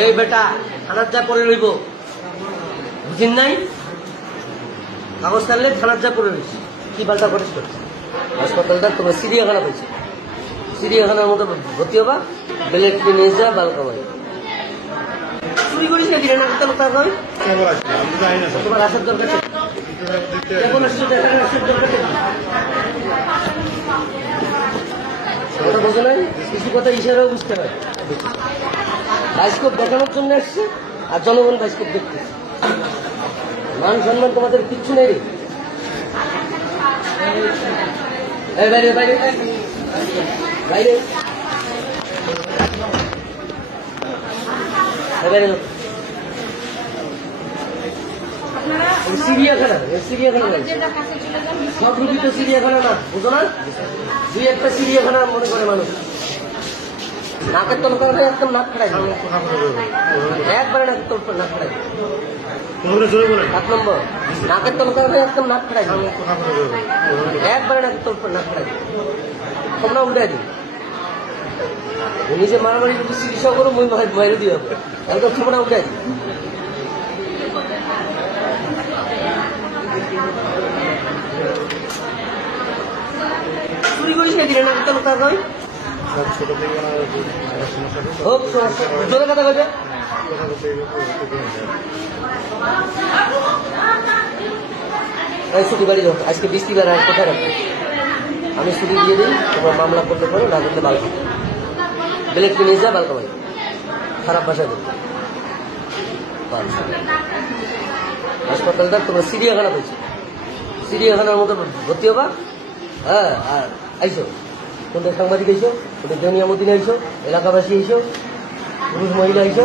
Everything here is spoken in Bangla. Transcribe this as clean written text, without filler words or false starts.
এই বেটা থানার যা পরে রইব বুঝিন নাই কাগজ থাকলে থানার যা পরে রয়েছে কি পাল্টা করিস হাসপাতালটা তোমার চিড়িয়াখানা পেয়েছে চিড়িয়াখানার মতো ভর্তি হবা বেলেট নিয়ে যা বাল কামাই চুরি করিস নাকি রে না তার নয় তোমার আসার দরকার কথা বোঝো নাই কিছু কথা ইশারাও বুঝতে পারে বাইস্কোপ দেখানোর জন্য আসছে আর জনগণ বাইস্কোপ দেখতেছে মান সম্মান তোমাদের কিচ্ছু নেই রে বাইরে বাইরে বাইরে বাইরে চিড়িয়াখানা চিড়িয়াখানা সব রুগী তো চিড়িয়াখানা না বুঝো না দুই একটা চিড়িয়াখানা মনে করে মানুষ নাকের তলকার হয়ে একদম নাক খাড়াই একবারে নাকের তলকার নাক খাড়াই 7 নম্বর নাকের তলকার হয়ে একদম নাক খাড়াই একবারে নাকের তলকার নাক খাড়াই তোমরা উল্টাই দিই নিজে মারামারি যদি চিকিৎসা করো মই বাইরে দিয়ে হবে একদম তোমরা উল্টাই দিই চুরি করিস নাকি রে নাকের তলকার নয় হোক জোরে কথা বলছে ছুটি বাড়ি যাও আজকে বৃষ্টিবার আর কোথায় রাখবো আমি ছুটি দিয়ে দিই তোমার মামলা করতে পারো না করলে বাল বেলেট নিয়ে যা বাল কামাই খারাপ ভাষা দেবে হাসপাতালটা তোমার চিড়িয়াখানা পেয়েছে চিড়িয়াখানার মতো ভর্তি হবা হ্যাঁ আর আইসো কোনটা সাংবাদিক আইসো কোনটা জমিয়া মদিনা আইসো এলাকাবাসী আইসো পুরুষ মহিলা আইসো